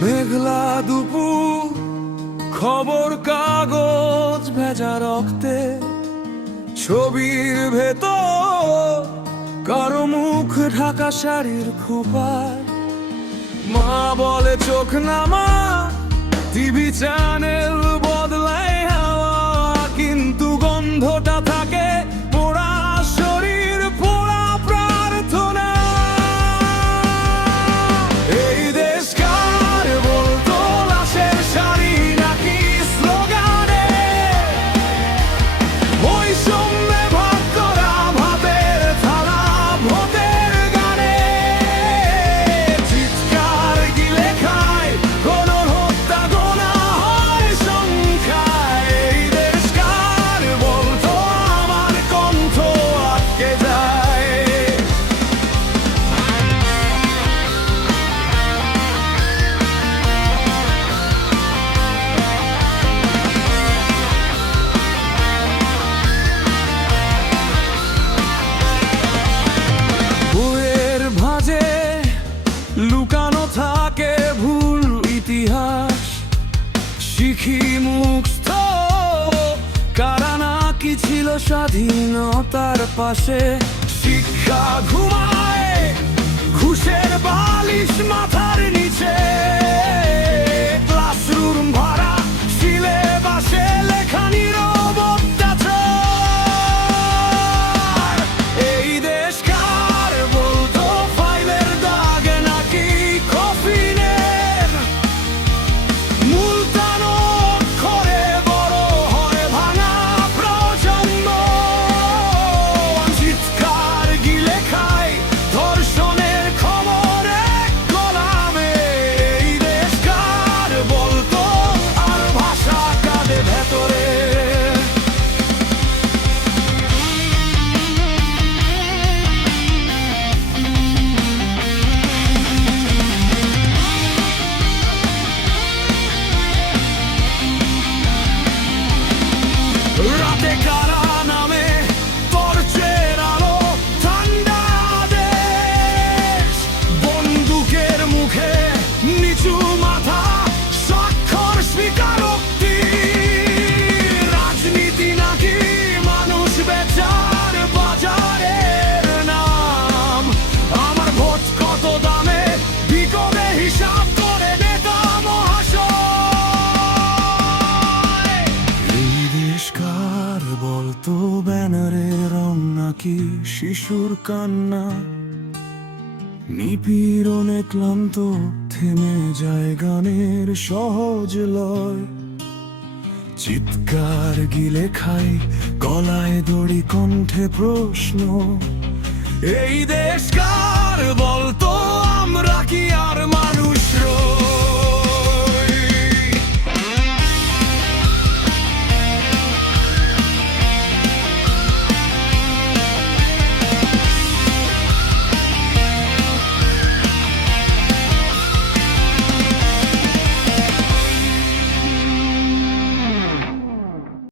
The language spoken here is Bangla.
মেঘলা দুপুর, খবর কাগজ ভেজা রক্তে, ছবির ভেতর কারো মুখ ঢাকা শাড়ির খোঁপায়। মা বলে চোখ নামা, টিভি চ্যানেল বদলায় হাওয়া, কিন্তু গন্ধটা থাকে পোড়া শরীর, পোড়া প্রার্থনা। এই দেশ কার বলতো, লাশের শাড়ি নাকি স্লোগানে? বৈষম্যে ভাগ করা ভাতের থালা, ভোটের গানে চিৎকার গিলে খায়, কোনো হত্যা গোনা হয় সংখ্যায়। এই দেশ কার বলতো, আমার কণ্ঠ আটকে যায়। বইয়ের ভাঁজে লুকানো থাকে ভুল ইতিহাস, শিখি মুক্ত কারা নাকি ছিল স্বাধীনতার পাশে। শিক্ষা ঘুমায় ঘুষের বালিশ মাথার নিচে, ক্লাসরুম ভরা সিলেবাসে লেখা নীরব অত্যাচার। এই দেশ কার বলতো, ফাইলের দাগে নাকি কফিনের মূলতান অক্ষরে বড় হয় ভাঙা প্রজন্ম। চিৎকার গিলে খায় ধর্ষণের খবরে কলামে। এই দেশ কার বলতো, আর ভাষা কাঁদে ভেতরে। রাতে কারা নামে টর্চের আলো, ঠান্ডা দেশ, বন্দুকের মুখে নিচু মাথা, স্বাক্ষর স্বীকারোক্তি। রাজনীতি নাকি মানুষ বেচার বাজারের নাম। আমার ভোট কত দামে বিকবে হিসাব করে নেতা মহাশয়। এই দেশ কার বলতো, ব্যানারে রং নাকি শিশুর কান্না? নিপীড়নে ক্লান্ত থেমে যায় গানের সহজ লয়, চিৎকার গিলে খাই গলায় দড়ি, কণ্ঠে প্রশ্ন। এই দেশ